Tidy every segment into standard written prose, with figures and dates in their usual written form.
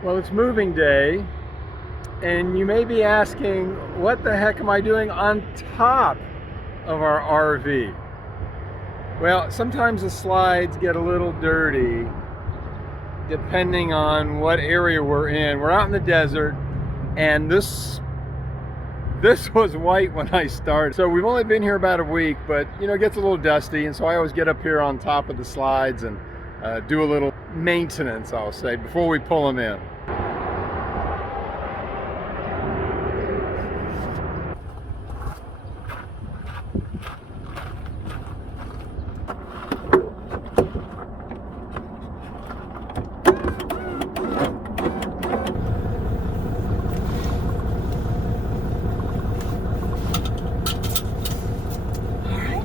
Well, it's moving day, and you may be asking, what the heck am I doing on top of our RV? Well, sometimes the slides get a little dirty depending on what area we're in. We're out in the desert, and this was white when I started. So we've only been here about a week, but you know, it gets a little dusty, and so I always get up here on top of the slides and do a little maintenance, I'll say, before we pull them in.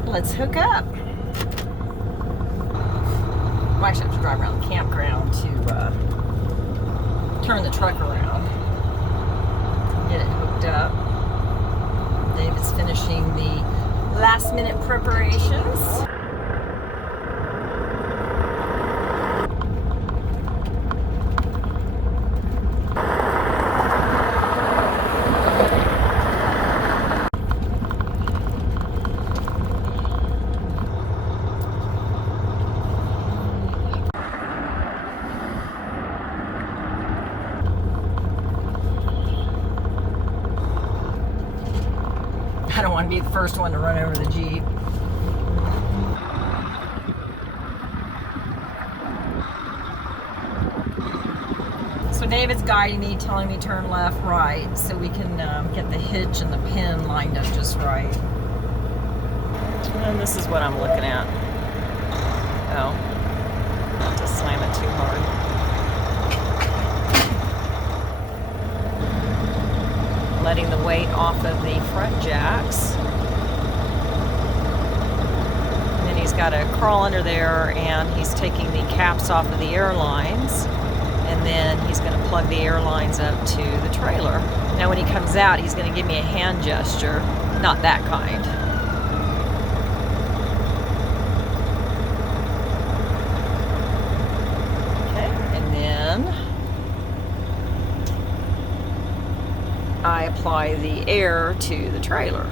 Let's hook up. We'll actually have to drive around the campground to turn the truck around, get it hooked up. David's finishing the last minute preparations. I don't want to be the first one to run over the Jeep. So David's guiding me, telling me turn left, right, so we can get the hitch and the pin lined up just right. And this is what I'm looking at. Oh, not to slam it too hard. Letting the weight off of the front jacks. And then he's got to crawl under there, and he's taking the caps off of the airlines, and then he's going to plug the airlines up to the trailer. Now when he comes out, he's going to give me a hand gesture, not that kind. Okay, and then I apply the air to the trailer.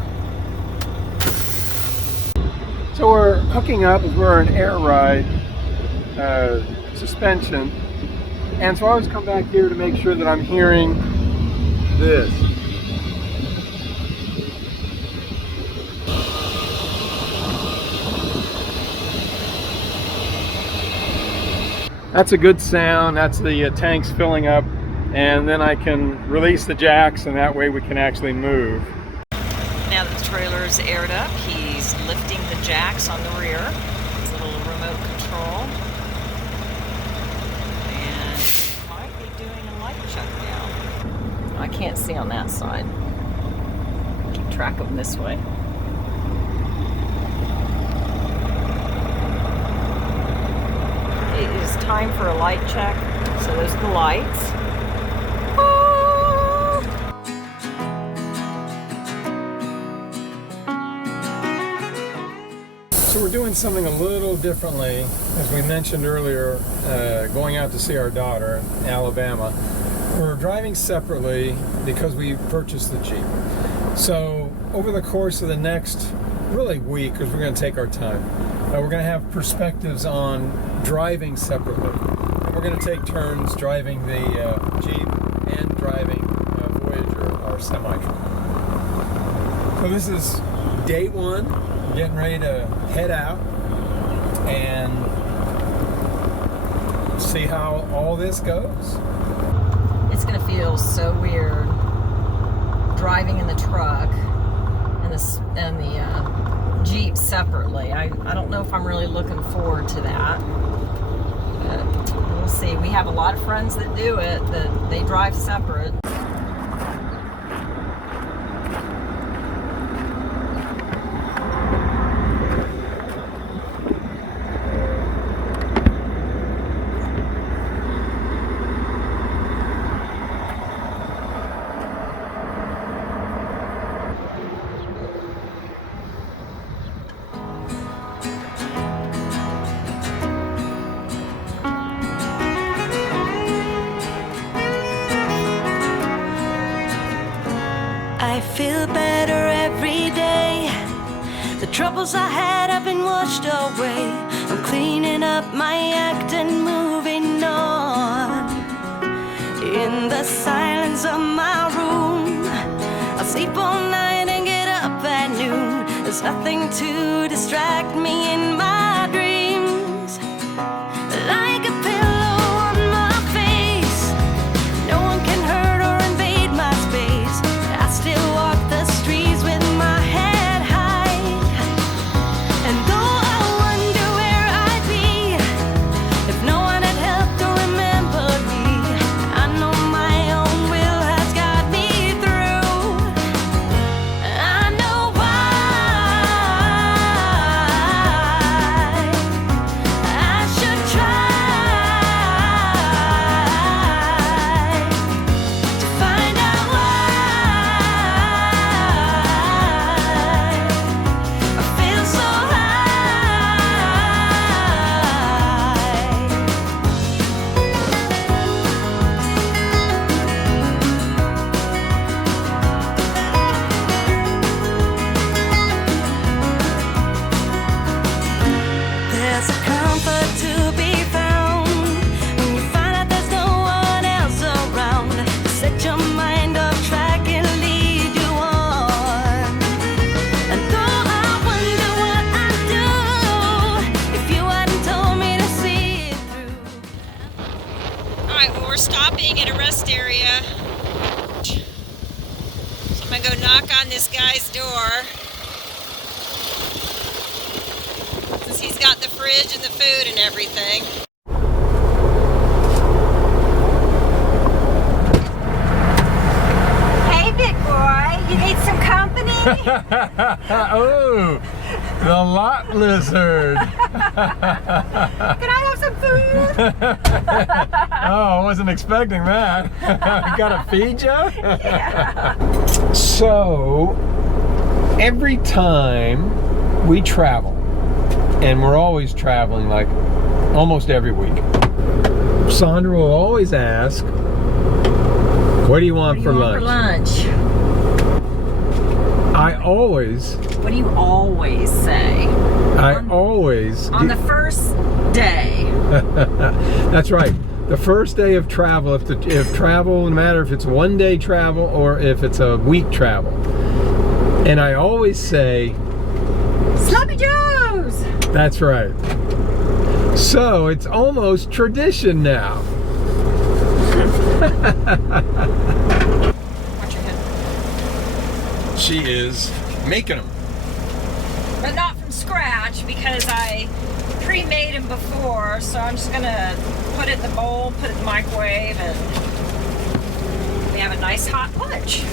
So we're hooking up as we're an air ride suspension, and so I always come back here to make sure that I'm hearing this. That's a good sound. That's the tanks filling up. And then I can release the jacks, and that way we can actually move. Now that the trailer is aired up, he's lifting the jacks on the rear. It's a little remote control. And he might be doing a light check now. I can't see on that side. Keep track of them this way. It is time for a light check. So those are the lights. So we're doing something a little differently, as we mentioned earlier, going out to see our daughter in Alabama. We're driving separately because we purchased the Jeep. So over the course of the next really week, because we're going to take our time, we're going to have perspectives on driving separately. And we're going to take turns driving the Jeep and driving Voyager, our semi-truck. So this is day one. Getting ready to head out and see how all this goes. It's going to feel so weird driving in the truck and the Jeep separately. I don't know if I'm really looking forward to that, but we'll see. We have a lot of friends that do it, that they drive separate. I feel better every day. The troubles I had have been washed away. I'm cleaning up my act and moving on. In the silence of my room, I'll sleep all night and get up at noon. There's nothing to distract me in my dreams. Like a pillow on my face, no one can hurt or invade my space. I still walk the streets with my head high. And though I wonder where I'd be if no one had helped or remembered me, I know my own will has got me through. I know why I should try to find out why I feel so high. There's a comfort to be found when you find out there's no one else around to set your mind off track and lead you on. And though I wonder what I'd do if you hadn't told me to see it through. Alright, well, we're stopping at a rest area. So I'm gonna go knock on this guy's door. Since he's got the fridge and the food and everything. Hey, big boy, you need some company? Oh, the lot lizard. Can I have some food? Oh, I wasn't expecting that. Gotta feed you? Yeah. So, every time we travel, and we're always traveling like almost every week, Sandra will always ask, what do you want for lunch? I always What do you always say? On the first day. That's right. The first day of travel, if travel, no matter if it's one day travel or if it's a week travel, and I always say, Sloppy Joe's! that's right. So it's almost tradition now. Watch your head. She is making them. But not from scratch because I pre-made them before, so I'm just gonna put it in the bowl, put it in the microwave, and we have a nice hot lunch.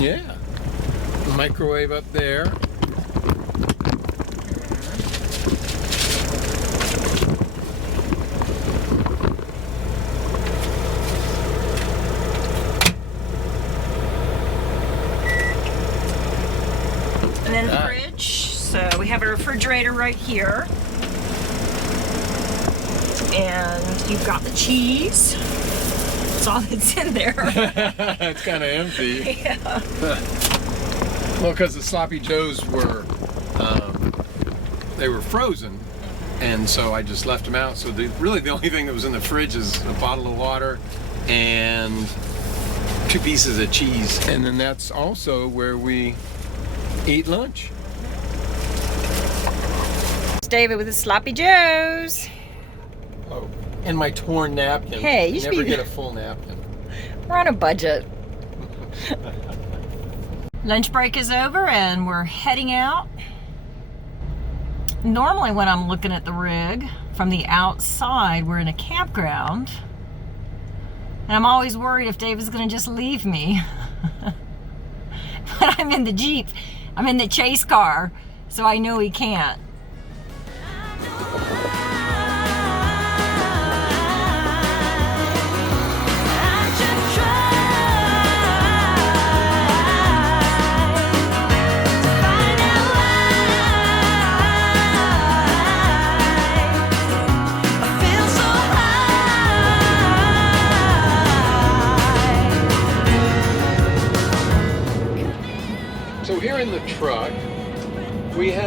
Yeah. Microwave up there. And then the fridge. So we have a refrigerator right here. And you've got the cheese. That's all that's in there. It's kind of empty. Yeah. Well, because the sloppy joes were, they were frozen, and so I just left them out. So really the only thing that was in the fridge is a bottle of water and 2 pieces of cheese. And then that's also where we eat lunch. It's David with his sloppy joes. Oh, and my torn napkin. Hey, you should never be- get a full napkin. We're on a budget. Lunch break is over and we're heading out. Normally when I'm looking at the rig from the outside, we're in a campground. And I'm always worried if David's gonna just leave me. But I'm in the Jeep. I'm in the chase car, so I know he can't.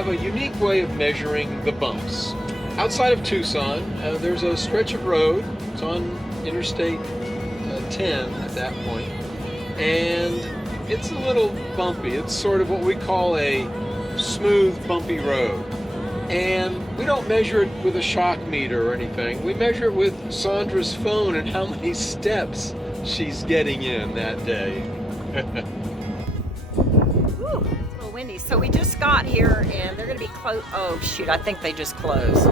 have a unique way of measuring the bumps. Outside of Tucson, there's a stretch of road. It's on Interstate 10 at that point, and it's a little bumpy. It's sort of what we call a smooth, bumpy road. And we don't measure it with a shock meter or anything. We measure it with Sandra's phone and how many steps she's getting in that day. Whew, it's a little windy. So we just got here and they're going to be closed. Oh shoot, I think they just closed.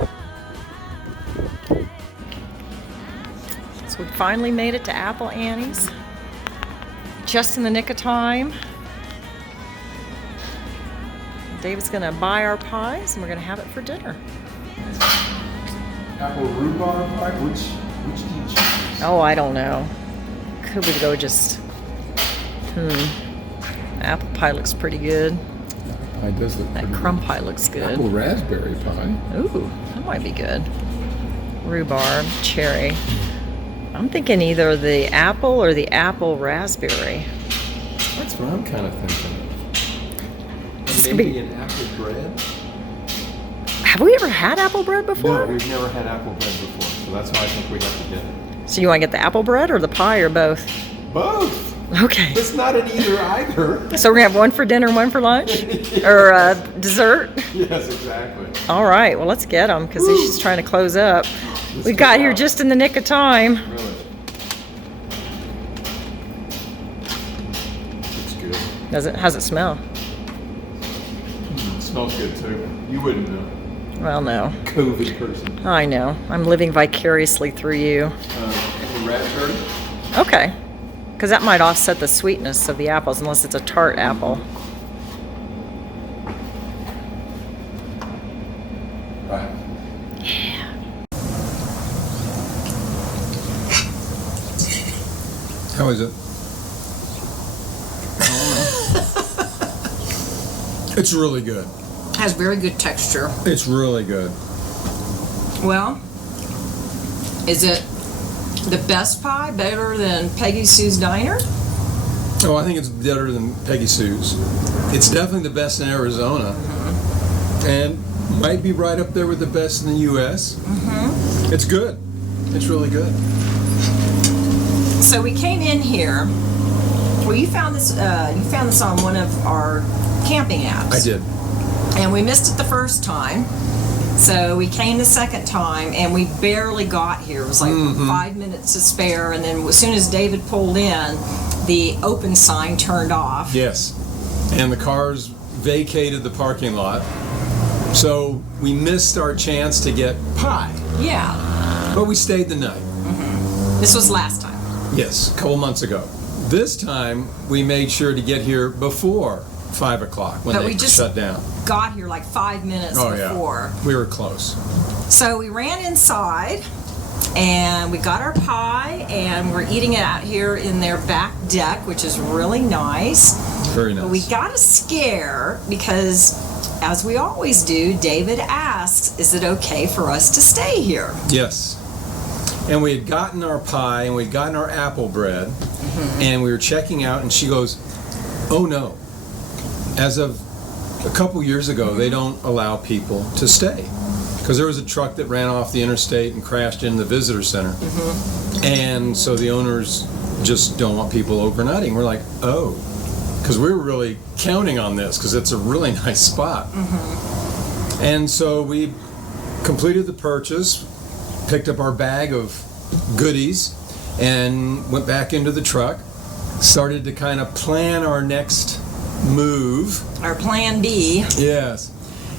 So we finally made it to Apple Annie's. Just in the nick of time. David's gonna buy our pies and we're gonna have it for dinner. Apple rhubarb pie? Which do you choose? Oh, I don't know. Could we go just, apple pie looks pretty good. Pie does look That pretty crumb pie looks good. Apple raspberry pie. Ooh, that might be good. Rhubarb, cherry. I'm thinking either the apple or the apple raspberry. That's what I'm kind of thinking. This Maybe could be- an apple bread? Have we ever had apple bread before? No, we've never had apple bread before, so that's why I think we have to get it. So you want to get the apple bread or the pie or both? Both! Okay. It's not an either. So we're gonna have one for dinner and one for lunch? Or dessert? Yes, exactly. All right, well let's get them because she's trying to close up. Let's We go got here out. just in the nick of time. Really? It's good. How's it smell? It smells good too. You wouldn't know. Well, no. COVID person. I know. I'm living vicariously through you. Any raspberry? Okay. Because that might offset the sweetness of the apples unless it's a tart apple. Right. How is it? It's really good. Has very good texture. It's really good. Well, is it the best pie? Better than Peggy Sue's Diner? Oh, I think it's better than Peggy Sue's. It's definitely the best in Arizona. And might be right up there with the best in the U.S. It's good. It's really good. So we came in here. Well, you found this on one of our camping apps. I did. And we missed it the first time. So we came the second time and we barely got here. It was like 5 minutes to spare, and then as soon as David pulled in, the open sign turned off. Yes. And the cars vacated the parking lot. So we missed our chance to get pie. Yeah. But we stayed the night. This was last time. Yes, a couple months ago. This time we made sure to get here before 5 o'clock when But they we just shut down. got here like 5 minutes before. Yeah. We were close. So we ran inside and we got our pie and we're eating it out here in their back deck, which is really nice. Very nice. But we got a scare because, as we always do, David asks, is it okay for us to stay here? Yes. And we had gotten our pie and we'd gotten our apple bread and we were checking out and she goes, oh no. As of a couple years ago, they don't allow people to stay. Because there was a truck that ran off the interstate and crashed in the visitor center. And so the owners just don't want people overnighting. We're like, oh. Because we were really counting on this because it's a really nice spot. And so we completed the purchase, picked up our bag of goodies, and went back into the truck, started to kind of plan our next move. Our plan B. Yes.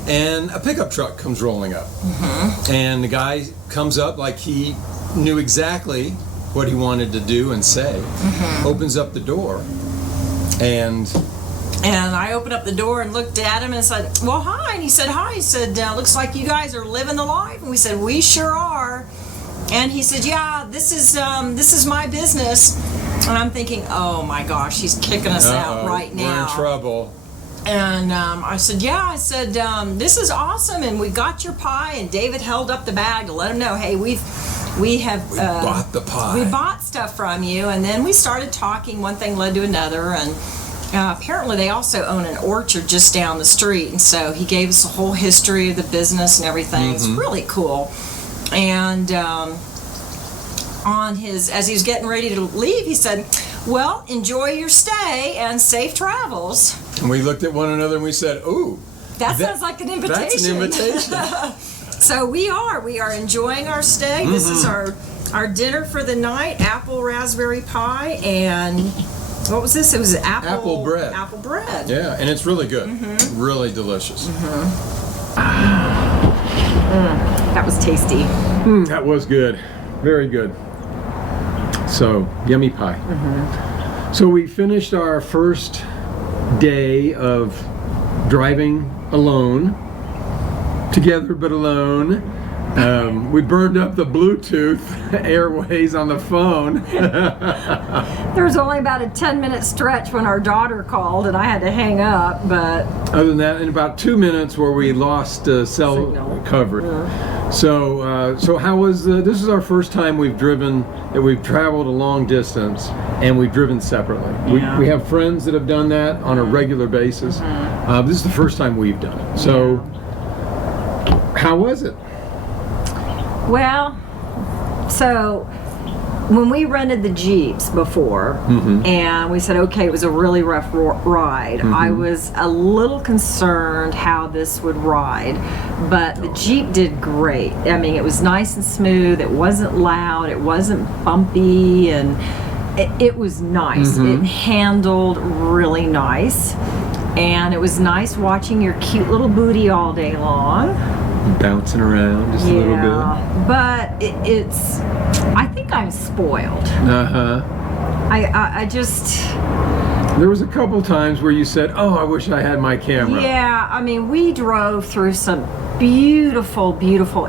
And a pickup truck comes rolling up. And the guy comes up like he knew exactly what he wanted to do and say. Opens up the door. And I opened up the door and looked at him and said, well, hi. And he said, hi. He said, looks like you guys are living the life. And we said, we sure are. And he said, yeah, this is my business. And I'm thinking, oh my gosh, he's kicking us out right now. We're in trouble. And I said, this is awesome. And we got your pie. And David held up the bag to let him know, hey, we bought the pie. We bought stuff from you. And then we started talking. One thing led to another. apparently they also own an orchard just down the street, and so he gave us a whole history of the business and everything. It's really cool. And as he was getting ready to leave, he said, "Well, enjoy your stay and safe travels." And we looked at one another and we said, "Ooh, that sounds like an invitation." That's an invitation. So we are enjoying our stay. This is our dinner for the night: apple raspberry pie and what was this? It was apple bread. Apple bread. Yeah, and it's really good. Really delicious. That was tasty. That was good. Very good. So, yummy pie. So we finished our first day of driving alone, together but alone. We burned up the Bluetooth airways on the phone. There was only about a 10-minute stretch when our daughter called and I had to hang up, but other than that, in about 2 minutes where we lost cell signal coverage. So how was this is our first time we've traveled a long distance and we've driven separately. We have friends that have done that on a regular basis. This is the first time we've done it. So how was it? Well, so when we rented the Jeeps before, and we said, okay, it was a really rough ride, I was a little concerned how this would ride, but the Jeep did great. I mean, it was nice and smooth, it wasn't loud, it wasn't bumpy, and it was nice. It handled really nice, and it was nice watching your cute little booty all day long. Bouncing around just a little bit. But it's I think I'm spoiled. I just there was a couple times where you said, "Oh, I wish I had my camera." Yeah, I mean, we drove through some beautiful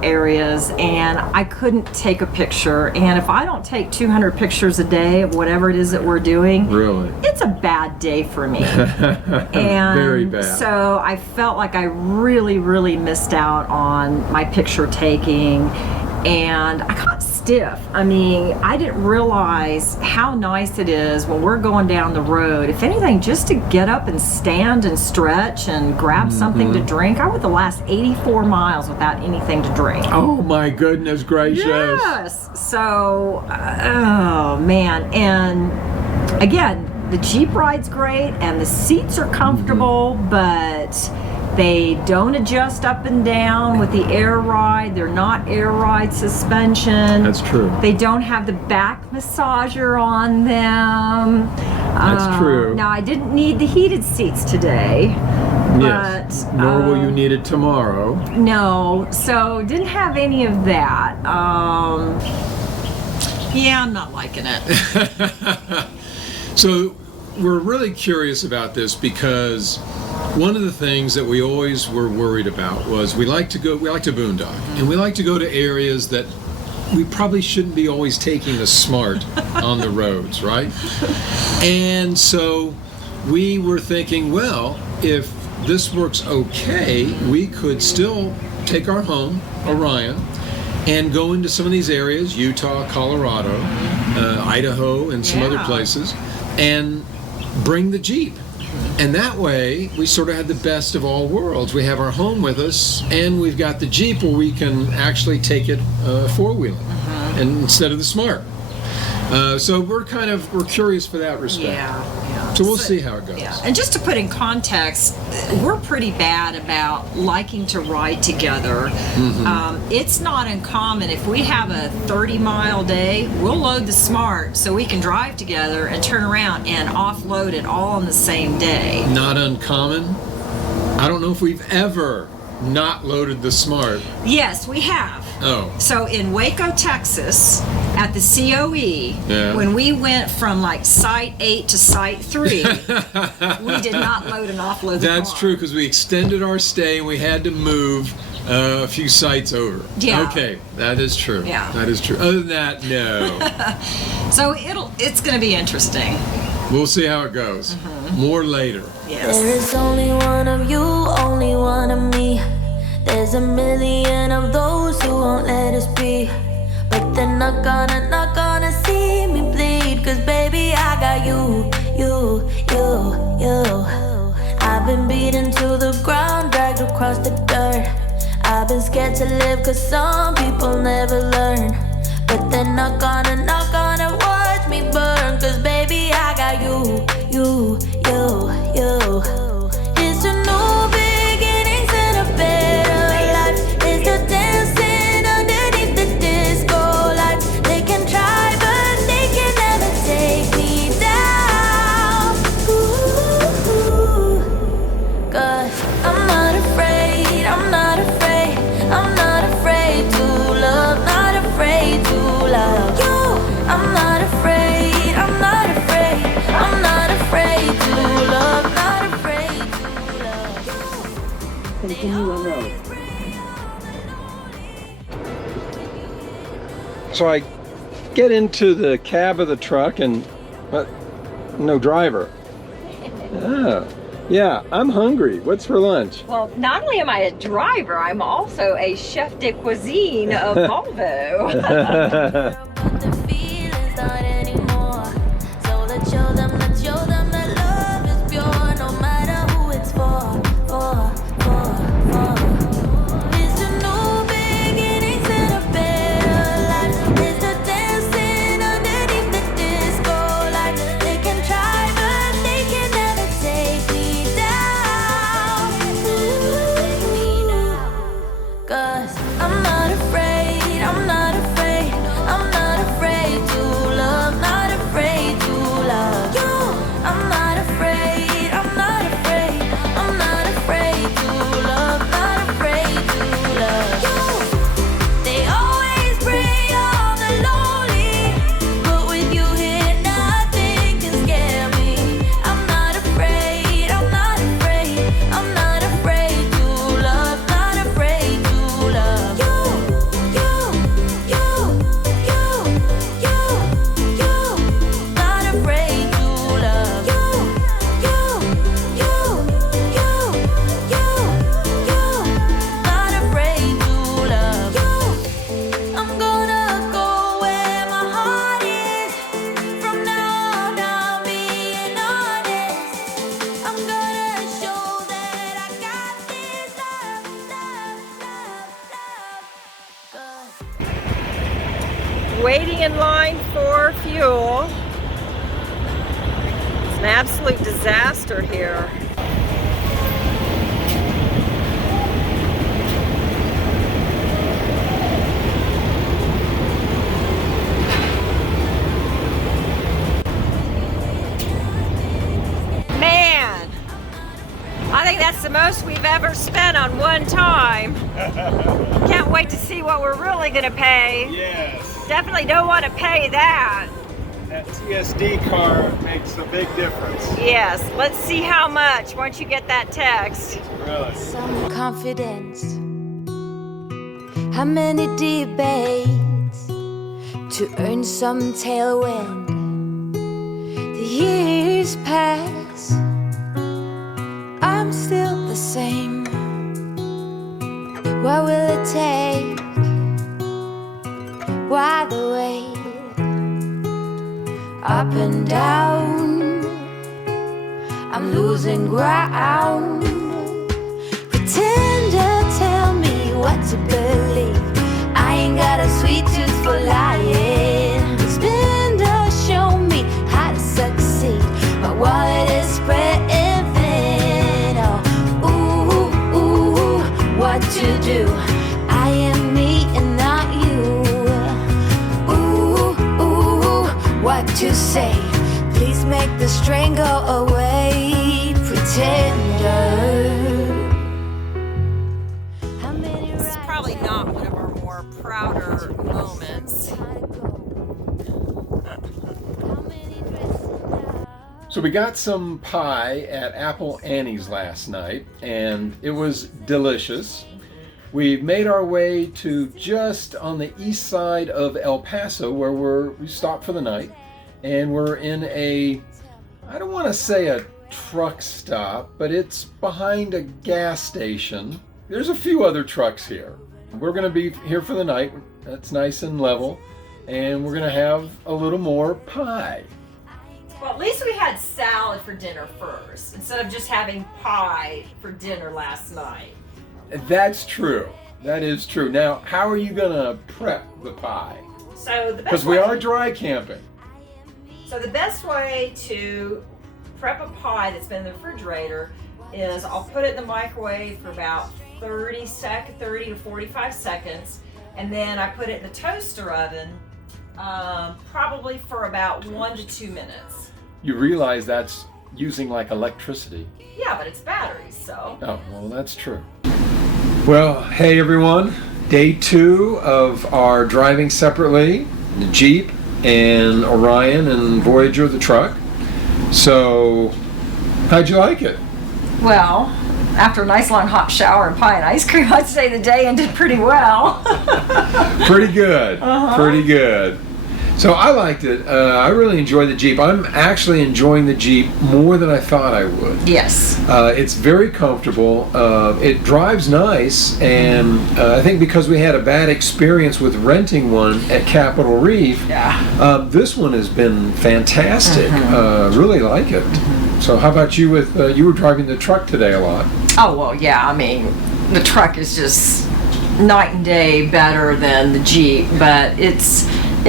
areas and I couldn't take a picture, and if I don't take 200 pictures a day of whatever it is that we're doing, really, it's a bad day for me. And very bad. So I felt like I really missed out on my picture taking, and I got stiff. I mean, I didn't realize how nice it is when we're going down the road, if anything, just to get up and stand and stretch and grab something to drink. I went the last 84 miles without anything to drink. Oh my goodness gracious. Yes. So, oh man. And again, the Jeep ride's great and the seats are comfortable, but they don't adjust up and down with the air ride. They're not air ride suspension. That's true. They don't have the back massager on them. That's true. Now, I didn't need the heated seats today. Yes. But, nor will you need it tomorrow. No. So, didn't have any of that. Yeah, I'm not liking it. So we're really curious about this because one of the things that we always were worried about was we like to boondock, and we like to go to areas that we probably shouldn't be always taking the smart on the roads, right? And so we were thinking, well, if this works okay, we could still take our home, Orion, and go into some of these areas, Utah, Colorado, Idaho, and some other places, and bring the Jeep. And that way, we sort of had the best of all worlds. We have our home with us, and we've got the Jeep where we can actually take it four-wheeling, and instead of the Smart. So we're curious for that respect. Yeah. So we'll see how it goes. Yeah. And just to put in context, we're pretty bad about liking to ride together. It's not uncommon. If we have a 30-mile day, we'll load the Smart so we can drive together and turn around and offload it all on the same day. Not uncommon? I don't know if we've ever not loaded the Smart. Yes, we have. Oh. So in Waco, Texas, at the COE, when we went from like Site 8 to Site 3, we did not load and offload the That's car. true, because we extended our stay and we had to move a few sites over. Yeah. Okay, that is true. Yeah. That is true. Other than that, no. So it's going to be interesting. We'll see how it goes. More later. Yes. There is only one of you, only one of me. There's a million of those who won't let us be. But they're not gonna see me bleed. 'Cause baby, I got you. I've been scared to live, cause some people never learn. But they're not gonna watch me burn. Cause baby, I got you. It's a new beginnings and a better life. It's the dancing underneath the disco lights. They can try, but they can never take me down. Ooh, cause I'm not afraid, I'm not afraid, I'm not afraid to love, not afraid to love you. I'm not afraid, I'm not afraid, I'm not afraid to love, not afraid to love you. Continue on road. So I get into the cab of the truck and no driver. Yeah, I'm hungry. What's for lunch? Well, not only am I a driver, I'm also a chef de cuisine of Volvo. But the feelings not anymore. So let's show them that love is pure, no matter who it's for. It's a new beginnings and a better life. It's the dancing underneath the disco lights. They can try, but they can never take me down. Cause I'm not afraid, I'm not afraid, I'm not afraid to love, not afraid to love you. I'm not afraid, I'm not afraid, I'm not afraid to love, not afraid to love you. They always prey on the lonely, but with you here nothing can scare me. I'm not afraid, I'm not afraid, I'm not afraid to love, not afraid to love you. Not afraid to love you. Not afraid to love you. I'm gonna go where my heart is. From now on, I'm being honest. I'm gonna show that I got this love. Waiting in line for fuel. It's an absolute disaster here. Man, I think that's the most we've ever spent on one time. Can't wait to see what we're really gonna pay. Yes. Definitely don't want to pay that. That TSD card makes a big difference. Yes, let's see how much once you get that text. Really. Some confidence. How many debates to earn some tailwind? The years pass, I'm still the same. What will it take? Why the wait? Up and down, I'm losing ground. Pretender, tell me what to believe. I ain't got a sweet tooth for lying. Spender, show me how to succeed. My wallet is spreading thin. Oh, ooh, what to do? I am me and not you. Ooh, what to say? Please make the strain go away. Pretender. This is probably not one of our more prouder moments. So we got some pie at Apple Annie's last night, and it was delicious. We've made our way to just on the east side of El Paso, where we stopped for the night, and we're in a, I don't want to say a truck stop, but it's behind a gas station. There's a few other trucks here. We're going to be here for the night. That's nice and level, and we're going to have a little more pie. Well, at least we had salad for dinner first, instead of just having pie for dinner last night. That's true. That is true. Now, how are you gonna prep the pie? So the Because best we way, are dry camping. so the best way to prep a pie that's been in the refrigerator is I'll put it in the microwave for about 30 to 45 seconds, and then I put it in the toaster oven probably for about 1 to 2 minutes. You realize that's using like electricity. Yeah, but it's batteries, so. Oh, well, that's true. Well, hey everyone. Day 2 of our driving separately, the Jeep and Orion and Voyager, the truck. So, how'd you like it? Well, after a nice long hot shower and pie and ice cream, I'd say the day ended pretty well. Pretty good. Pretty good. So I liked it. I really enjoyed the Jeep. I'm actually enjoying the Jeep more than I thought I would. Yes. It's very comfortable. It drives nice, and I think because we had a bad experience with renting one at Capitol Reef, this one has been fantastic. Really like it. So how about you with, you were driving the truck today a lot. Oh, well, yeah, I mean, the truck is just night and day better than the Jeep, but it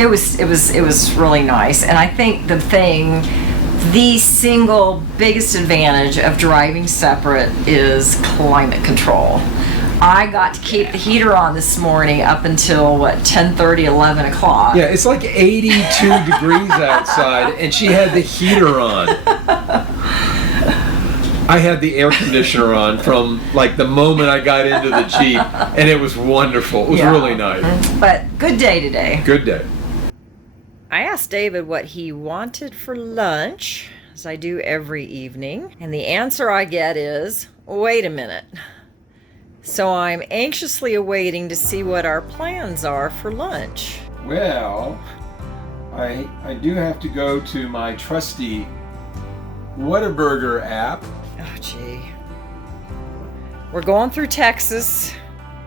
was really nice. And I think the single biggest advantage of driving separate is climate control. I got to keep the heater on this morning up until 10:30, 11 o'clock. Yeah, it's like 82 degrees outside, and she had the heater on. I had the air conditioner on from like the moment I got into the Jeep, and it was wonderful. It was really nice. But good day today. Good day. I asked David what he wanted for lunch, as I do every evening, and the answer I get is, wait a minute. So I'm anxiously awaiting to see what our plans are for lunch. Well, I do have to go to my trusty Whataburger app. Oh, gee. We're going through Texas.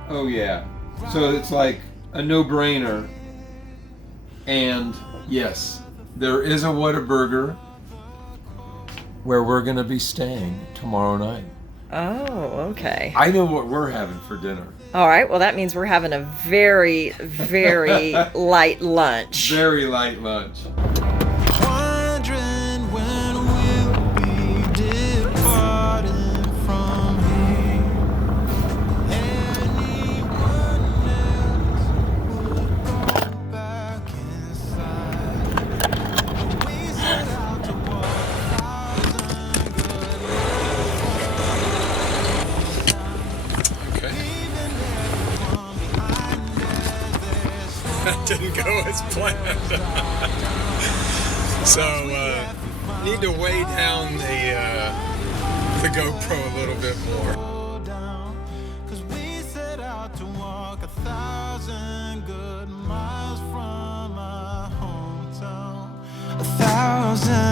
Oh yeah. So it's like a no-brainer. And yes, there is a Whataburger where we're going to be staying tomorrow night. Oh, okay. I know what we're having for dinner. All right, well, that means we're having a very, very light lunch. Very light lunch. Wondering when we'll be departing from here. Anyone else would go back inside. We set out to walk 1,000 good miles. Okay. Even if from behind there's That didn't go as planned. So, need to weigh down the GoPro a little bit more. down, 'cause we set out to walk 1,000 good miles from our hometown. 1,000